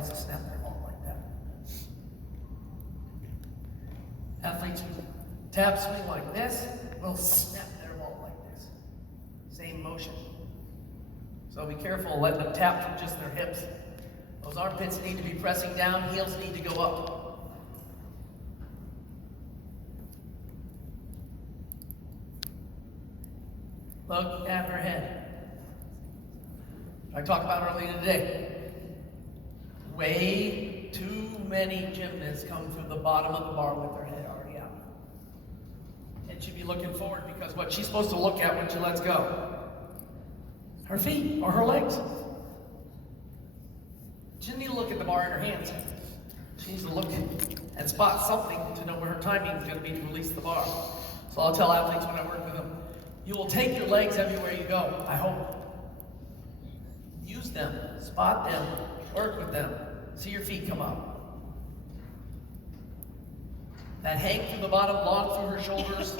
also snap their ball like that. Athletes who tap swing like this will snap their ball like this. Same motion. So be careful letting them tap from just their hips. Those armpits need to be pressing down, heels need to go up. Look at her head. I talked about earlier today. Way too many gymnasts come through the bottom of the bar with their head already out. And she'd be looking forward because what she's supposed to look at when she lets go, her feet or her legs. She doesn't need to look at the bar in her hands. She needs to look and spot something to know where her timing is going to be to release the bar. So I'll tell athletes when I work with them, you will take your legs everywhere you go, I hope. Use them, spot them, work with them. See your feet come up. That hang through the bottom, long through her shoulders.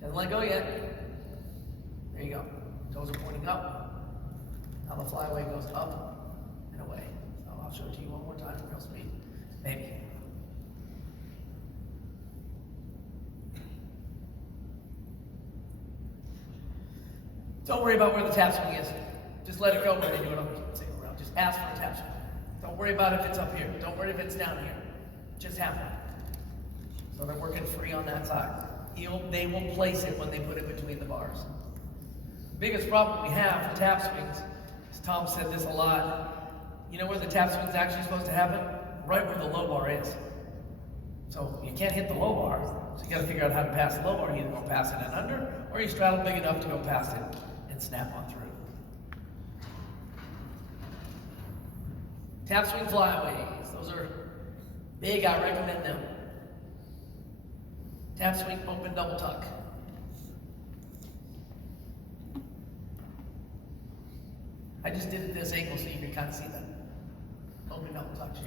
Hasn't let go yet. There you go. Toes are pointing up. Now the flyaway goes up and away. So I'll show it to you one more time in real speed. Maybe. Don't worry about where the tap swing is. Just let it go when they do it on the single round. Just ask for a tap swing. Don't worry about if it's up here. Don't worry if it's down here. Just have one. So they're working free on that side. They will place it when they put it between the bars. The biggest problem we have for tap swings, as Tom said this a lot, you know where the tap swing is actually supposed to happen? Right where the low bar is. So you can't hit the low bar, so you got to figure out how to pass the low bar. You either go past it and under, or you straddle big enough to go past it and snap on through. Tap swing flyaways, those are big, I recommend them. Tap swing open double tuck. I just did it this angle so you can kind of see that open double tuck shape.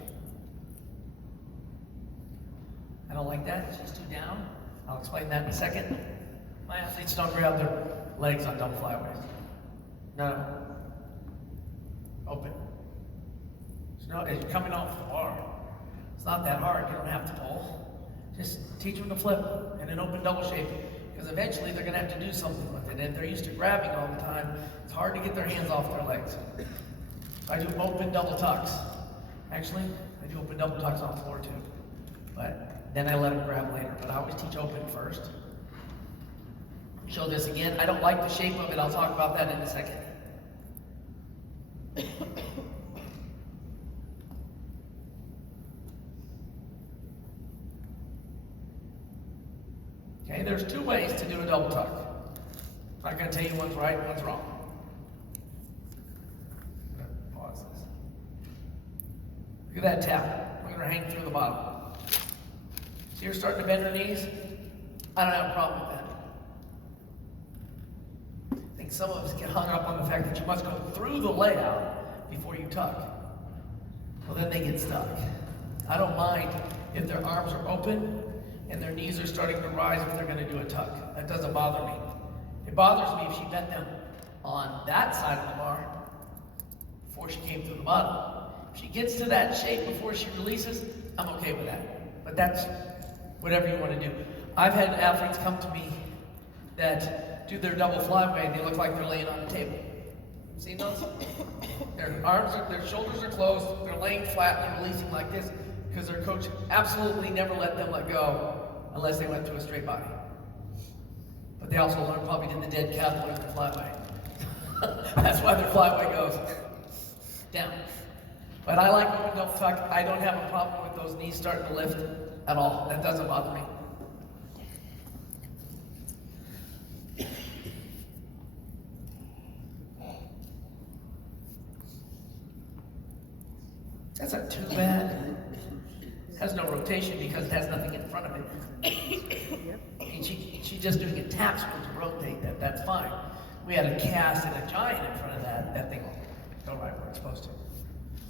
I don't like that, she's too down. I'll explain that in a second. My athletes don't grab their legs on double flyaways. No. Open. So it's coming off the bar. It's not that hard, you don't have to pull. Just teach them to flip in an open double shape, because eventually they're gonna have to do something with it. And if they're used to grabbing all the time, it's hard to get their hands off their legs. So I do open double tucks. Actually, I do open double tucks on the floor too. But then I let them grab later. But I always teach open first. Show this again. I don't like the shape of it. I'll talk about that in a second. Okay, there's two ways to do a double tuck. I'm not going to tell you one's right and one's wrong. I'm going to pause this. Look at that tap. We're going to hang through the bottom. See her starting to bend her knees? I don't have a problem with that. I think some of us get hung up on the fact that you must go through the layout before you tuck. Well, then they get stuck. I don't mind if their arms are open and their knees are starting to rise if they're going to do a tuck. That doesn't bother me. It bothers me if she bent them on that side of the bar before she came through the bottom. If she gets to that shape before she releases, I'm okay with that. But that's whatever you want to do. I've had athletes come to me that do their double flyway and they look like they're laying on the table. Seen those? Their shoulders are closed, they're laying flat, and they're releasing like this because their coach absolutely never let them let go unless they went to a straight body. But they also learned, probably did the dead cat with their flyway. That's why their flyway goes down. But I like open double tuck. I don't have a problem with those knees starting to lift at all. That doesn't bother me. That's not too bad. It has no rotation because it has nothing in front of it. And she's just doing a tap swing to rotate that. That's fine. We had a cast and a giant in front of that. That thing will go right where it's supposed to.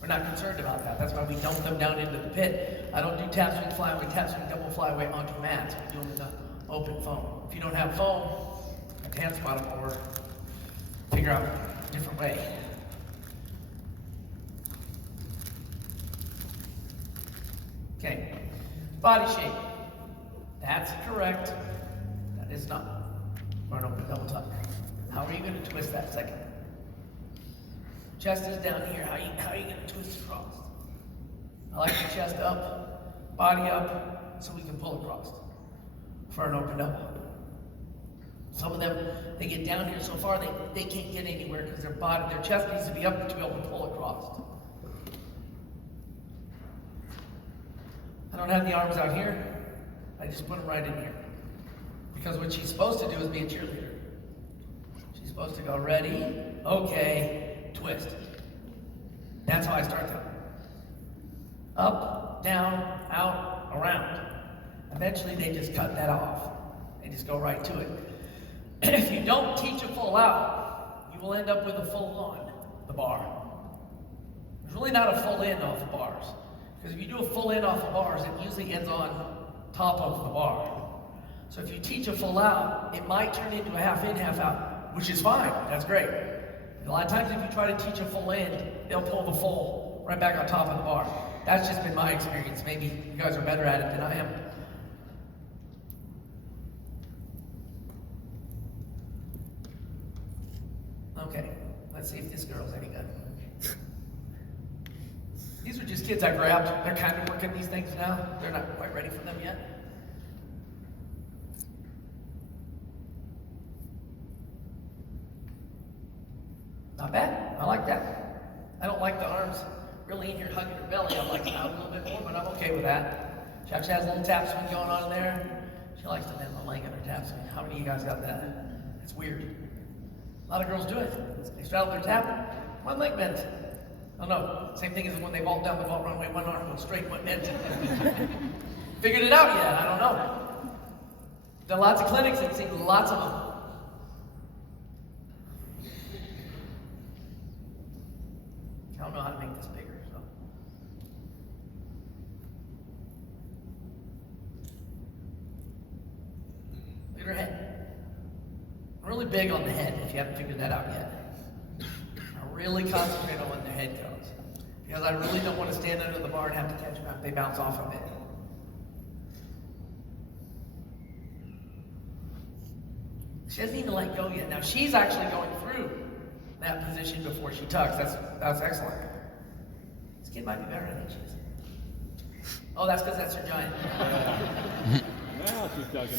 We're not concerned about that. That's why we dump them down into the pit. I don't do tap swing flyway, tap swing double flyway onto mats. We do them in the open foam. If you don't have foam, a hand spot them over. Figure out different way. Okay, body shape. That's correct. That is not. Or an open double tuck. How are you going to twist that second? Chest is down here. How are you going to twist across? I like the chest up, body up, so we can pull across for an open double. Some of them, they get down here so far they can't get anywhere because their chest needs to be up to be able to pull across. I don't have the arms out here. I just put them right in here. Because what she's supposed to do is be a cheerleader. She's supposed to go ready, okay, twist. That's how I start them. Up, down, out, around. Eventually they just cut that off. They just go right to it. If you don't teach a full out, you will end up with a full on the bar. There's really not a full in off the bars. Because if you do a full in off the bars, it usually ends on top of the bar. So if you teach a full out, it might turn into a half in, half out, which is fine. That's great. A lot of times if you try to teach a full in, they'll pull the full right back on top of the bar. That's just been my experience. Maybe you guys are better at it than I am. Okay, let's see if this girl's any good. These are just kids I grabbed. They're kind of working these things now. They're not quite ready for them yet. Not bad. I like that. I don't like the arms really in here hugging her belly. I like it out a little bit more, but I'm okay with that. She actually has a little tap swing going on in there. She likes to bend the leg on her tap swing. How many of you guys got that? It's weird. A lot of girls do it. They straddle their tap, one leg bent. Oh no, same thing as when they vault down the vault runway, one arm goes straight, one bent. Figured it out yet? I don't know. Done lots of clinics and seen lots of them. I don't know how to make this bigger, so. Look at her head. I'm really big on the head, if you haven't figured that out yet. I really concentrate on when the head goes. Because I really don't want to stand under the bar and have to catch them after they bounce off of it. She hasn't even let go yet. Now she's actually going through that position before she tucks. That's excellent. This kid might be better than she is. Oh, that's because that's her giant. Now she's tucking.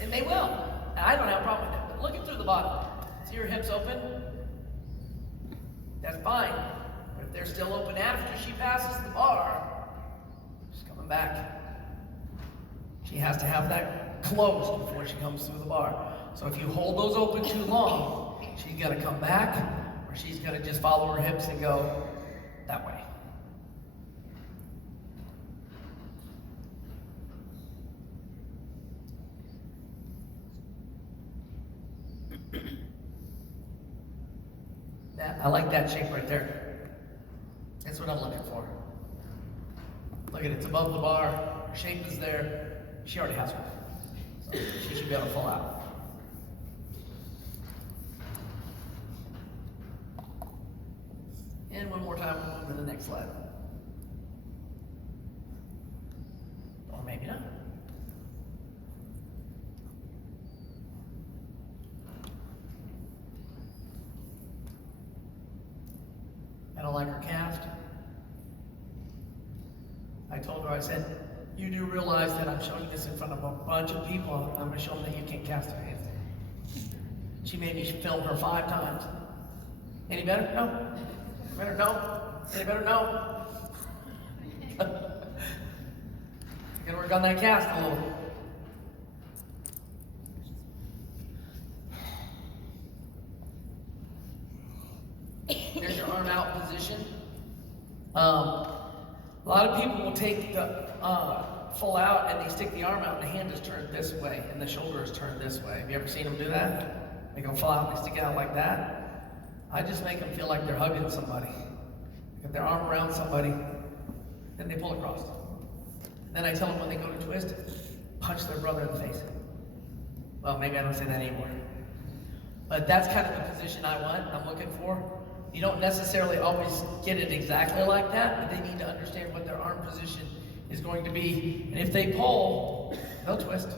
And they will. And I don't have a problem with that. But look it through the bottom. See her hips open? That's fine. But if they're still open after she passes the bar, she's coming back. She has to have that closed before she comes through the bar. So if you hold those open too long, she's got to come back, or she's got to just follow her hips and go that way. I like that shape right there. That's what I'm looking for. Look at it, it's above the bar, her shape is there. She already has one. So she should be able to pull out. And one more time, we'll move to the next slide. Or maybe not. I don't like her cast. I told her, I said, you do realize that I'm showing this in front of a bunch of people. I'm going to show them that you can't cast a hand. She made me film her 5 times. Any better? No. Better? No. Any better? No. Gotta work on that cast a little. There's your arm out position. A lot of people will take the full out and they stick the arm out and the hand is turned this way and the shoulder is turned this way. Have you ever seen them do that? They go full out and they stick it out like that. I just make them feel like they're hugging somebody. Get their arm around somebody, then they pull across. Then I tell them when they go to twist, punch their brother in the face. Well, maybe I don't say that anymore. But that's kind of the position I'm looking for. You don't necessarily always get it exactly like that, but they need to understand what their arm position is going to be. And if they pull, they'll twist.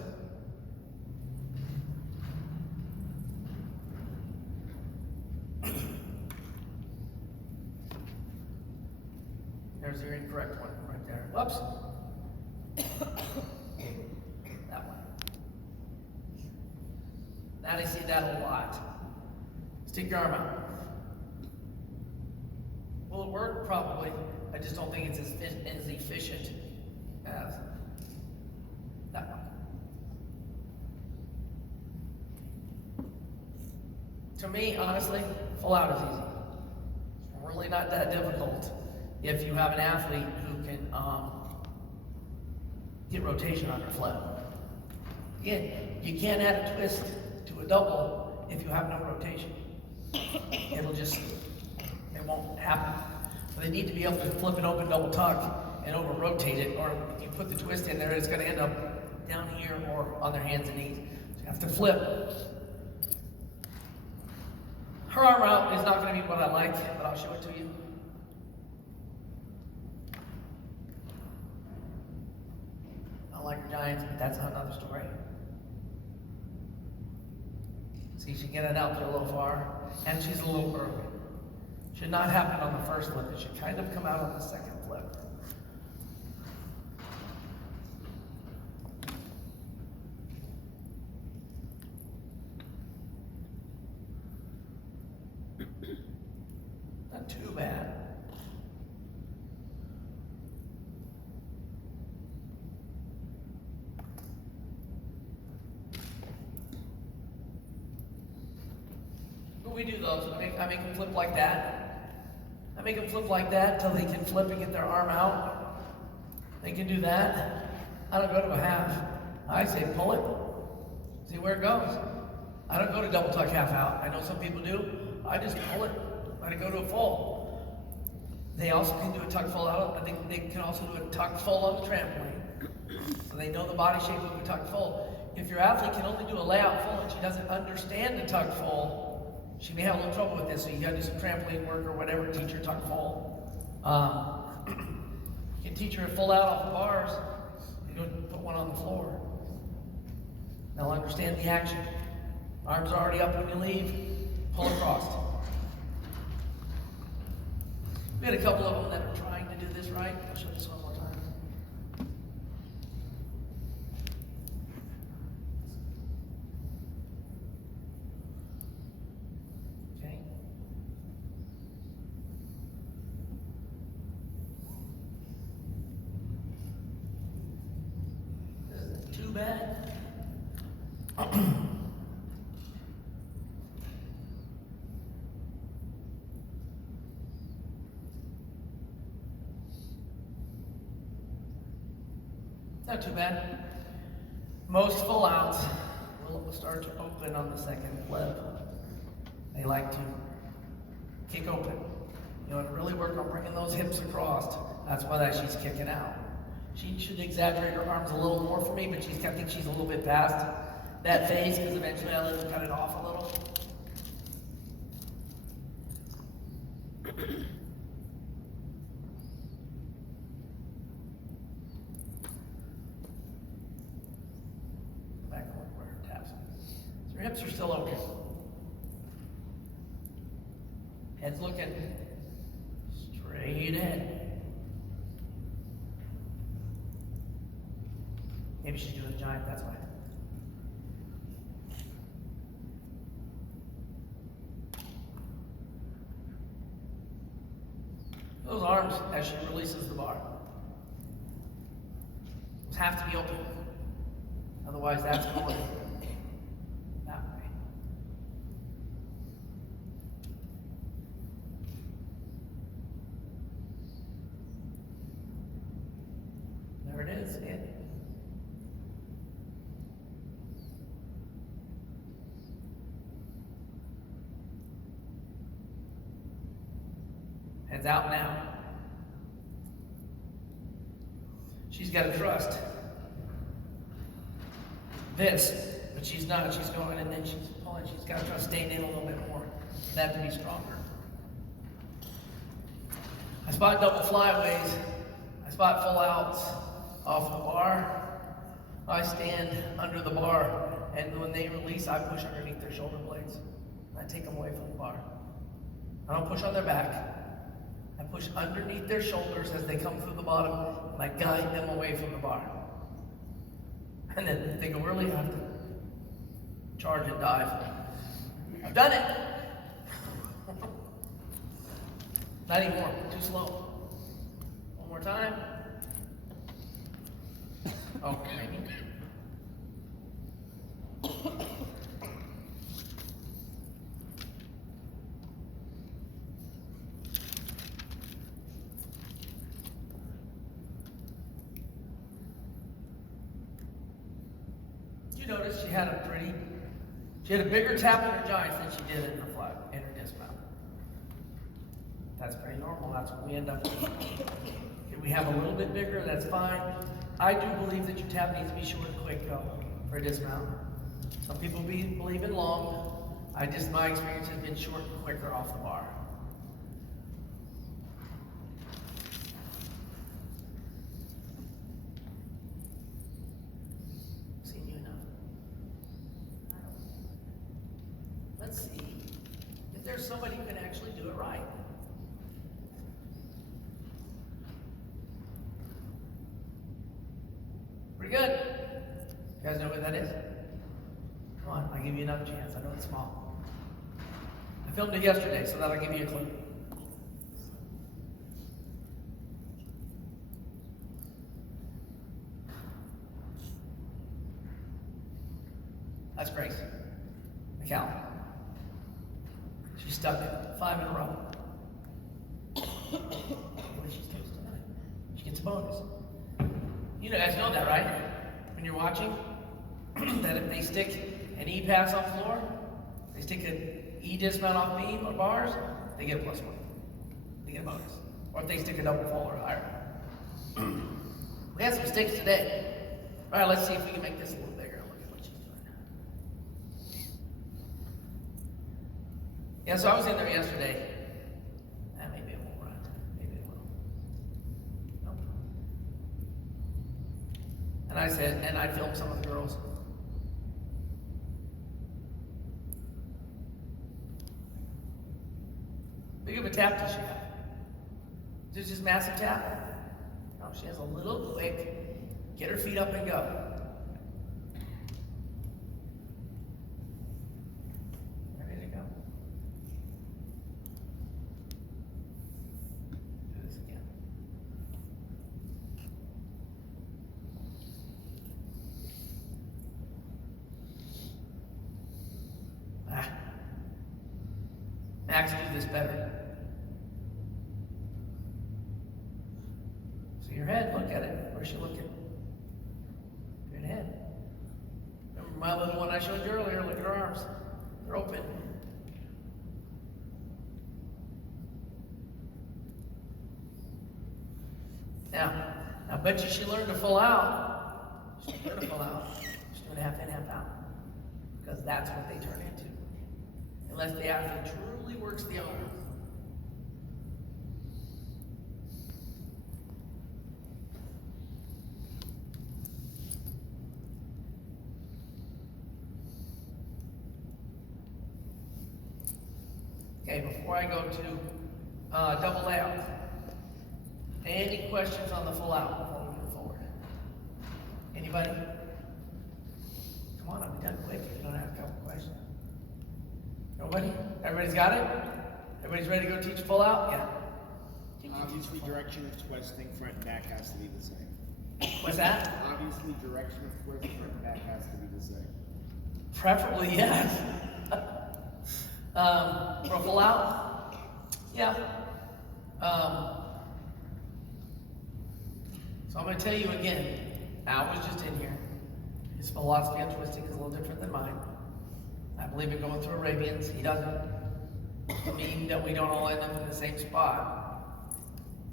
There's your incorrect one right there. Whoops. That one. Now I see that a lot. Stick your arm out. Will it work? Probably. I just don't think it's as efficient as that one. To me, honestly, full out is easy. It's really not that difficult if you have an athlete who can get rotation on their flip. Again, you can't add a twist to a double if you have no rotation. It won't happen. So they need to be able to flip an open double tuck and over rotate it, or if you put the twist in there, it's going to end up down here or on their hands and knees. So you have to flip. Her arm out is not going to be what I like, but I'll show it to you. I don't like her Giants, but that's another story. See, she get it out there a little far, and she's a little early. Should not happen on the first flip. It should kind of come out on the second flip. Not too bad. But we do those. I make them flip like that. I make them flip like that until they can flip and get their arm out. They can do that. I don't go to a half. I say pull it. See where it goes. I don't go to double tuck half out. I know some people do. I just pull it. Let it go to a full. They also can do a tuck full out. I think they can also do a tuck full on the trampoline. So they know the body shape of a tuck full. If your athlete can only do a layout full and she doesn't understand the tuck full, she may have a little trouble with this, so you gotta do some trampoline work or whatever, teach her tuck full. You can teach her to full out off the bars, and go put one on the floor. They'll understand the action. Arms are already up when you leave, pull across. We had a couple of them that are trying to do this right. I'll show this one more time. Okay. This isn't too bad. Not too bad. Most full outs will start to open on the second flip. They like to kick open. You want to really work on bringing those hips across. That's why she's kicking out. She should exaggerate her arms a little more for me, but I think she's a little bit past that phase because eventually I let her cut it off a little. Back where her taps. So her hips are still open. Head's looking straight ahead. Maybe she's doing a giant, that's why. Those arms as she releases the bar. Those have to be open. Otherwise that's going that way. There it is, see it? Heads out now. She's got to trust this, but she's not. She's going and then she's pulling. and she's got to try to stay in a little bit more for that to be stronger. I spot double flyaways. I spot full outs off the bar. I stand under the bar, and when they release, I push underneath their shoulder blades. I take them away from the bar. I don't push on their back. I push underneath their shoulders as they come through the bottom, and I guide them away from the bar. And then if they go really have to charge and dive. I've done it. Not anymore, too slow. One more time. Oh, maybe. You notice she had a bigger tap in her joints than she did in her dismount. That's pretty normal. That's what we end up with. If we have a little bit bigger, that's fine. I do believe that your tap needs to be short and quick though for a dismount. Some people believe in long. My experience has been short and quicker off the bar. Seen you enough. Let's see if there's somebody who can actually do it right. Pretty good. You guys know what that is? Come on, I'll give you another chance. I know it's small. I filmed it yesterday, so that'll give you a clue. That's Grace McCallum. She's stuck it 5 in a row. What she's doing tonight? She gets a bonus. You guys know that, right? When you're watching, that if they stick an E pass off floor, they stick an E dismount off beam or bars, they get a +1. They get a bonus. Or if they stick a double fall or higher. We had some sticks today. All right, let's see if we can make this a little bigger. Look at what she's doing. Yeah, so I was in there yesterday. Maybe it won't run. Maybe it will. Nope. And I filmed some of the girls. Big of a tap does she have? Is this just massive tap? No, she has a little quick, get her feet up and go. Ready to go. Do this again. Max, do this better. See your head, look at it. Where's she looking? Good head. Remember my little one I showed you earlier? Look at her arms. They're open. Now, I bet you she learned to full out. She learned to full out. She's doing half in, half out. Because that's what they turn into. Unless the athlete truly works the arm. Okay, before I go to double layout, any questions on the full out before we move forward? Anybody? Come on, I'll be done quick if you don't have a couple questions. Nobody? Everybody's got it? Everybody's ready to go teach full out? Yeah. Obviously, direction of twisting front and back has to be the same. What's that? Obviously, direction of twist front and back has to be the same. Preferably, yes. For a full out? Yeah. So I'm going to tell you again. Al was just in here. His philosophy on twisting is a little different than mine. I believe in going through Arabians. He doesn't. Doesn't mean that we don't all end up in the same spot.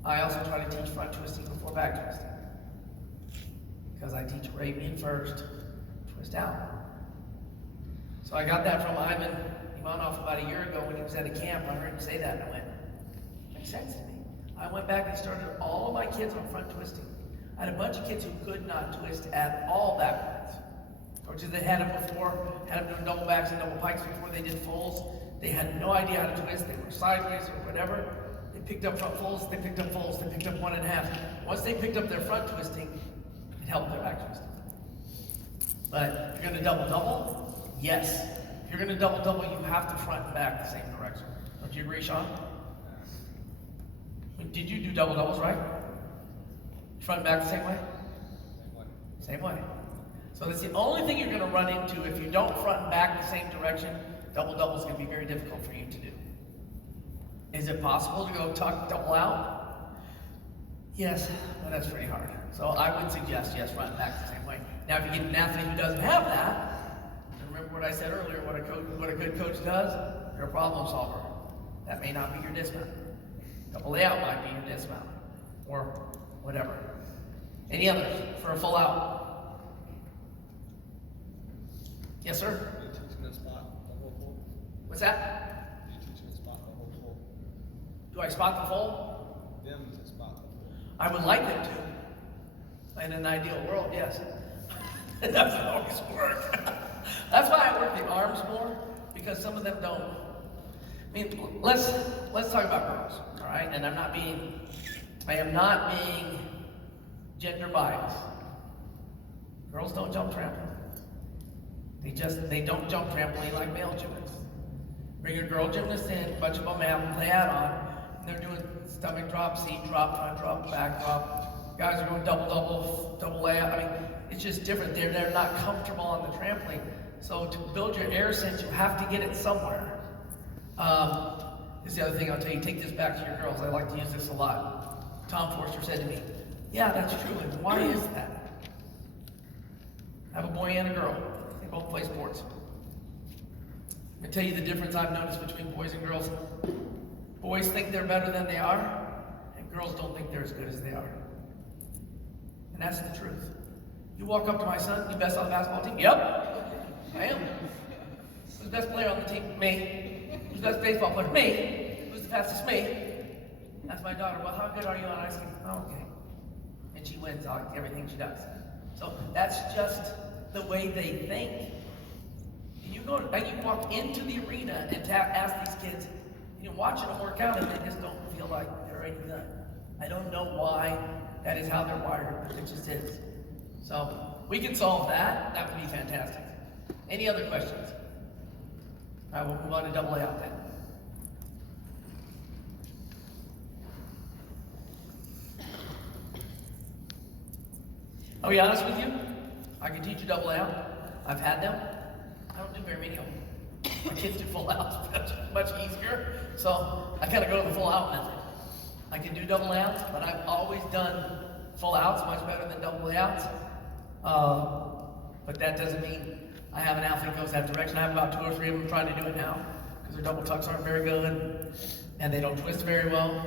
I also try to teach front twisting before back twisting. Because I teach Arabian first, twist out. So I got that from Ivan Ivanov about a year ago when he was at a camp. I heard him say that and I went, makes sense to me. I went back and started all of my kids on front twisting. I had a bunch of kids who could not twist at all backwards. Coaches that had them before, had them doing double backs and double pikes before they did fulls. They had no idea how to twist. They were sideways or whatever. They picked up front fulls, they picked up fulls, they picked up 1.5. Once they picked up their front twisting, it helped their back twisting. But if you're gonna double, yes. If you're gonna double, you have to front and back the same direction. Don't you agree, Sean? Did you do doubles, right? Front and back the same way? Same way. So that's the only thing you're going to run into if you don't front and back the same direction. Double is going to be very difficult for you to do. Is it possible to go tuck, double out? Yes, but that's pretty hard. So I would suggest, yes, front and back the same way. Now, if you get an athlete who doesn't have that, remember what I said earlier, what a good coach does? You're a problem solver. That may not be your dismount. Double layout might be your dismount, or whatever. Any others for a full out? Yes, sir? Are you teaching them spot the whole full? What's that? Are you teaching them spot the whole full? Do I spot the full? Them to spot the full. I would like them to. In an ideal world, yes. It doesn't always work. That's why I work the arms more, because some of them don't. I mean, let's talk about girls, all right? And I am not being gender biased. Girls don't jump trampoline. They don't jump trampoline like male gymnasts. Bring a girl gymnast in, a bunch of them have the hat on, and they're doing stomach drop, seat drop, front drop, back drop. Guys are going double layout. I mean, it's just different. They're not comfortable on the trampoline. So to build your air sense, you have to get it somewhere. This is the other thing I'll tell you. Take this back to your girls. I like to use this a lot. Tom Forster said to me, yeah, that's true. And why is that? I have a boy and a girl. They both play sports. I'm going to tell you the difference I've noticed between boys and girls. Boys think they're better than they are, and girls don't think they're as good as they are. And that's the truth. You walk up to my son, you best on the basketball team? Yep, I am. Who's the best player on the team? Me. Who's the best baseball player? Me. Who's the fastest? Me. That's my daughter. Well, how good are you on ice cream? Oh, okay. And she wins on everything she does. So that's just the way they think. And you walk into the arena and ask these kids, watching them work out, and they just don't feel like they're any good. I don't know why that is how they're wired, but it just is. So we can solve that. That would be fantastic. Any other questions? All right, we'll move on to double layout then. I'll be honest with you, I can teach you double layout. I've had them. I don't do very many of them. My kids do full outs, much easier. So I kind of go to the full out method. I can do double layouts, but I've always done full outs much better than double layouts. But that doesn't mean I have an athlete goes that direction. I have about 2 or 3 of them trying to do it now because their double tucks aren't very good and they don't twist very well.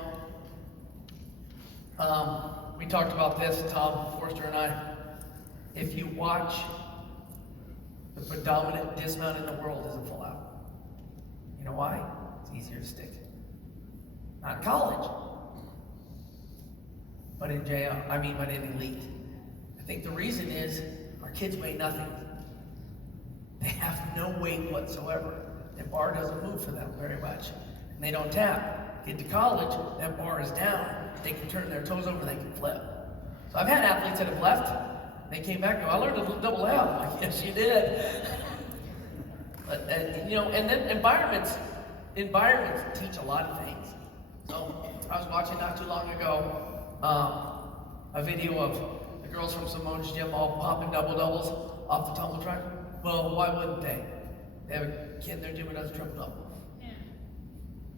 We talked about this, Tom Forster and I. If you watch, the predominant dismount in the world is a full out. You know why? It's easier to stick. Not in college, but in but in elite. I think the reason is our kids weigh nothing. They have no weight whatsoever. That bar doesn't move for them very much. And they don't tap. Get to college, that bar is down. They can turn their toes over, they can flip. So I've had athletes that have left. They came back and go, I learned to double layout. I'm like, yes, you did. But, and then environments teach a lot of things. So I was watching not too long ago a video of the girls from Simone's gym all popping doubles off the tumble track. Well, why wouldn't they? They have a kid in their gym who does a triple double. Yeah.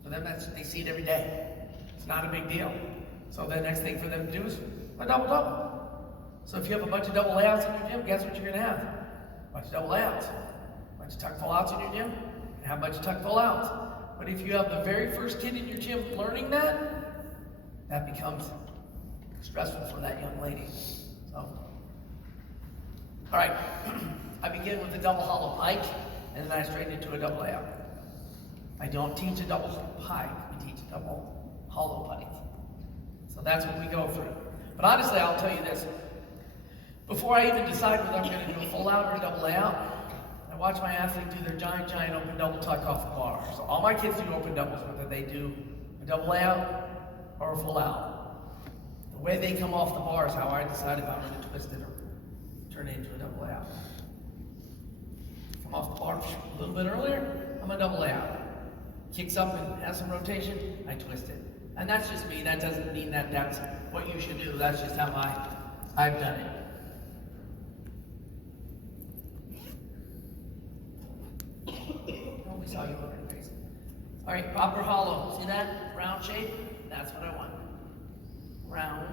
For them, they see it every day. It's not a big deal. So the next thing for them to do is a double. So if you have a bunch of double layouts in your gym, guess what you're going to have? A bunch of double layouts. A bunch of tuck full outs in your gym, and have a bunch of tuck full outs. But if you have the very first kid in your gym learning that becomes stressful for that young lady. So, all right, I begin with the double hollow pike, and then I straighten into a double layout. I don't teach a double pike, we teach a double hollow pike. So that's what we go through. But honestly, I'll tell you this. Before I even decide whether I'm going to do a full out or a double layout, I watch my athlete do their giant open double tuck off the bar. So all my kids do open doubles, whether they do a double layout or a full out. The way they come off the bar is how I decide if I'm going to twist it or turn it into a double layout. Come off the bar a little bit earlier, I'm a double layout. Kicks up and has some rotation, I twist it. And that's just me. That doesn't mean that that's what you should do. That's just how I've done it. Oh, we saw you look at face. All right, proper hollow. See that round shape? That's what I want. Round.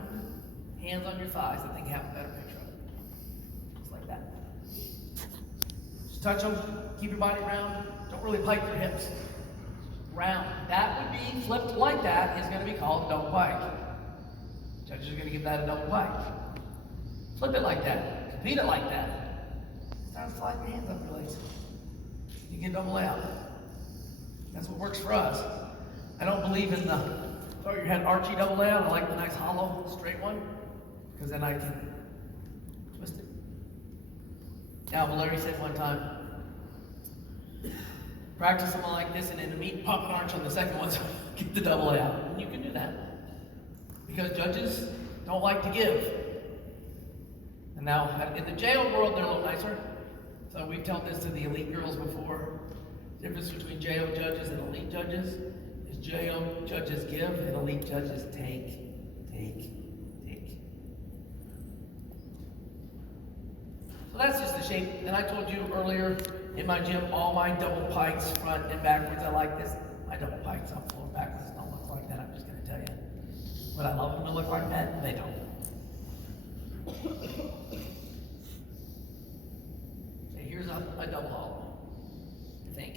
Hands on your thighs. I think you have a better picture of it. Just like that. Just touch them. Keep your body round. Don't really pike your hips. Round. That would be flipped like that is going to be called a double pike. Judges are going to give that a double pike. Flip it like that. Compete it like that. Start sliding your hands up your legs. You get double layout. That's what works for us. I don't believe in the throw your head archy double layout. I like the nice hollow, straight one, because then I can twist it. Yeah, well, Larry said one time, practice something like this and then to meet pop an arch on the second one, so get the double layout. And you can do that. Because judges don't like to give. And now, in the JO world, they're a little nicer. So we've told this to the elite girls before. The difference between JO judges and elite judges is JO judges give and elite judges take. So that's just the shape. And I told you earlier in my gym, all my double pikes, front and backwards, I like this. My double pikes up forward backwards don't look like that, I'm just going to tell you. Would I love them to look like that? They don't. Here's a double hollow, I think.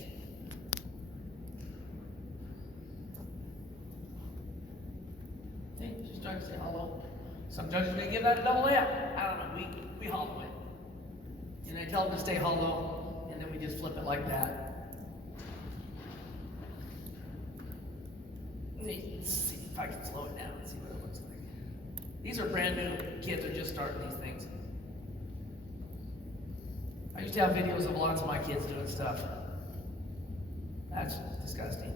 See, just trying to say hollow. Some judges may give that a double layout. I don't know, we hollow it. And I tell them to stay hollow, and then we just flip it like that. Let's see if I can slow it down and see what it looks like. These are brand new kids who are just starting these things. I used to have videos of lots of my kids doing stuff. That's disgusting.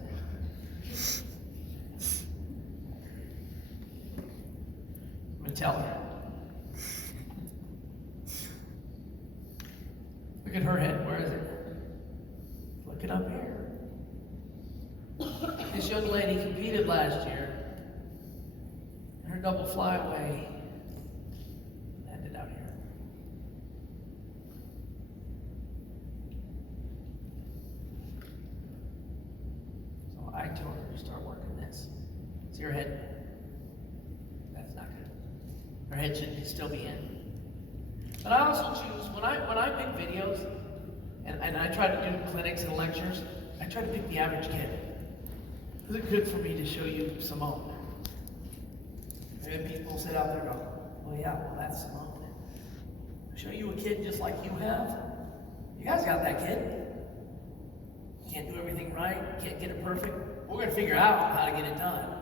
I'm gonna tell her. Look at her head. Where is it? Look it up here. This young lady competed last year. Her double flyaway ended out here. So I told her to start working this. See her head? That's not good. Her head should still be in. But I also choose, when I pick videos, and I try to do clinics and lectures, I try to pick the average kid. Is it good for me to show you Simone? And people sit out there and go, oh yeah, well that's Simone. Show you a kid just like you have? You guys got that kid. Can't do everything right, can't get it perfect. We're going to figure out how to get it done.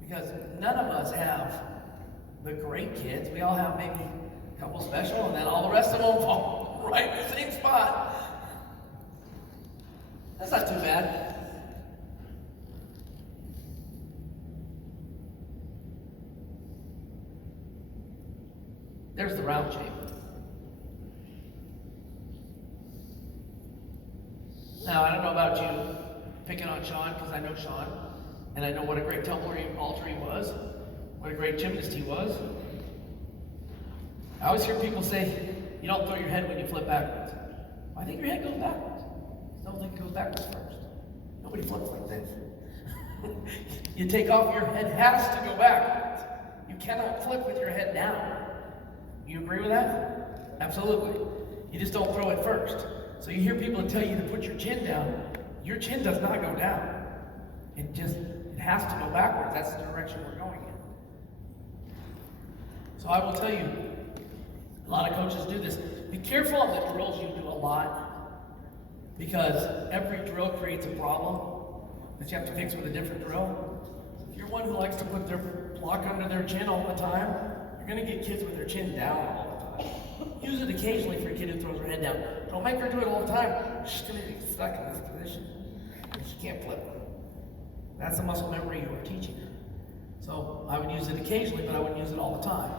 Because none of us have the great kids. We all have maybe a couple special, and then all the rest of them fall right in the same spot. That's not too bad. There's the round shape. Now, I don't know about you picking on Sean, because I know Sean, and I know what a great tumbler altar he was, what a great gymnast he was. I always hear people say, you don't throw your head when you flip backwards. I think your head goes backwards. I don't think it goes backwards first. Nobody flips like this. You take off, your head has to go backwards. You cannot flip with your head down. You agree with that? Absolutely. You just don't throw it first. So you hear people tell you to put your chin down. Your chin does not go down. It has to go backwards. That's the direction we're going in. So I will tell you, a lot of coaches do this. Be careful on the drills you do a lot. Because every drill creates a problem that you have to fix with a different drill. If you're one who likes to put their block under their chin all the time, you're going to get kids with their chin down all the time. Use it occasionally for a kid who throws her head down. Don't make her do it all the time. She's going to get stuck in this position. She can't flip. That's the muscle memory you are teaching her. So I would use it occasionally, but I wouldn't use it all the time.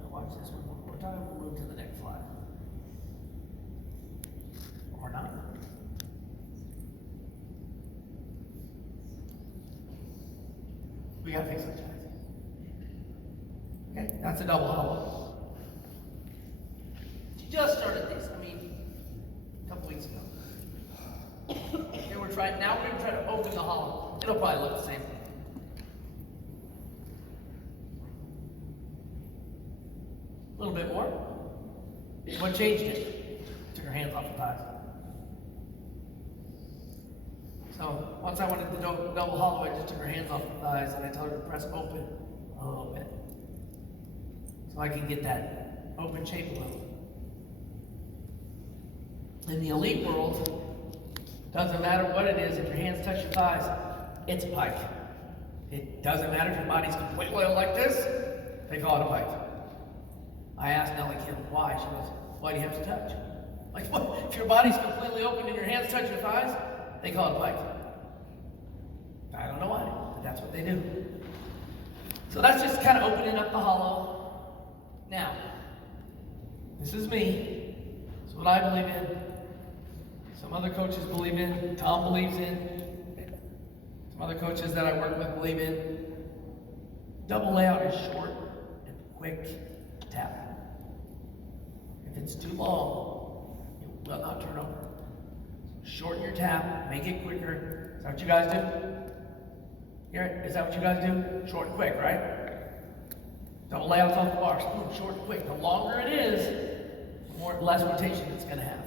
Now watch this one more time. We'll move to the next slide. Or not. We gotta fix that, guys. Okay, that's a double hollow. She just started this, a couple weeks ago. Okay, now we're gonna try to open the hollow. It'll probably look the same. A little bit more. What changed it? Took her hands off the thighs. So once I wanted the double hollow, I just took her hands off the thighs and I told her to press open a little bit. So I can get that open shape a little. In the elite world, doesn't matter what it is, if your hands touch your thighs, it's a pike. It doesn't matter if your body's completely like this, they call it a pike. I asked Nellie Kim why. She goes, why do you have to touch? Like, what? If your body's completely open and your hands touch your thighs, they call it a pike. I don't know why, but that's what they do. So that's just kind of opening up the hollow. Now, this is me. It's what I believe in. Some other coaches believe in, Tom believes in, some other coaches that I work with believe in. Double layout is short and quick tap. If it's too long, it will not turn over. Shorten your tap, make it quicker. Is that what you guys do? Hear it? Is that what you guys do? Short and quick, right? Double layouts off the bars. Boom, short and quick. The longer it is, the less rotation it's going to have.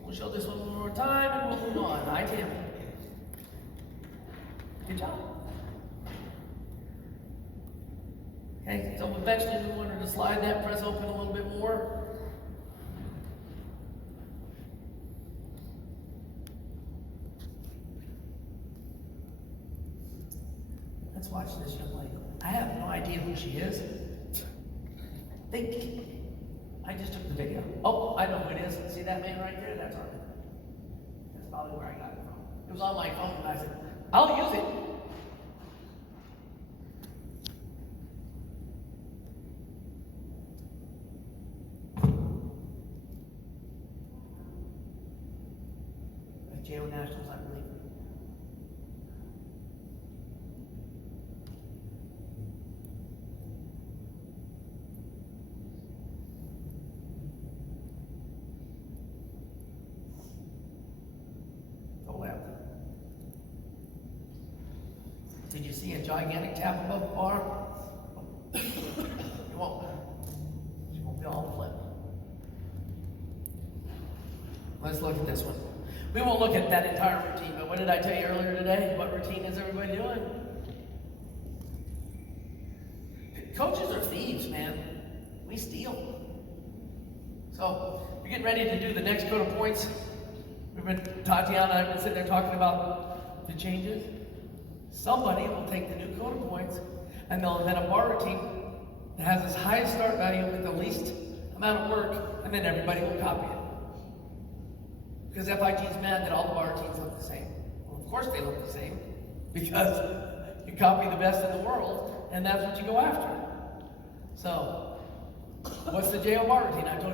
We'll show this one more time and we'll move on. Hi, Tim. Good job. Okay, so eventually we want her to slide that, press open a little bit more. Let's watch this young lady. I have no idea who she is. I just took the video. Oh, I know who it is. See that man right there? That's our man. That's probably where I got it from. It was on my phone and I said, I'll use it. JO Nationals, I believe. Did you see a gigantic tap above the bar? It won't. It won't be all flip. Let's look at this one. We won't look at that entire routine, but what did I tell you earlier today? What routine is everybody doing? Coaches are thieves, man. We steal. So, you're getting ready to do the next code of points. Tatiana and I have been sitting there talking about the changes. Somebody will take the new code of points and they'll invent a bar routine that has its highest start value with the least amount of work, and then everybody will copy it. Because FIT is mad that all the bar routines look the same. Well, of course they look the same, because you copy the best in the world, and that's what you go after. So, what's the JO bar routine? I told you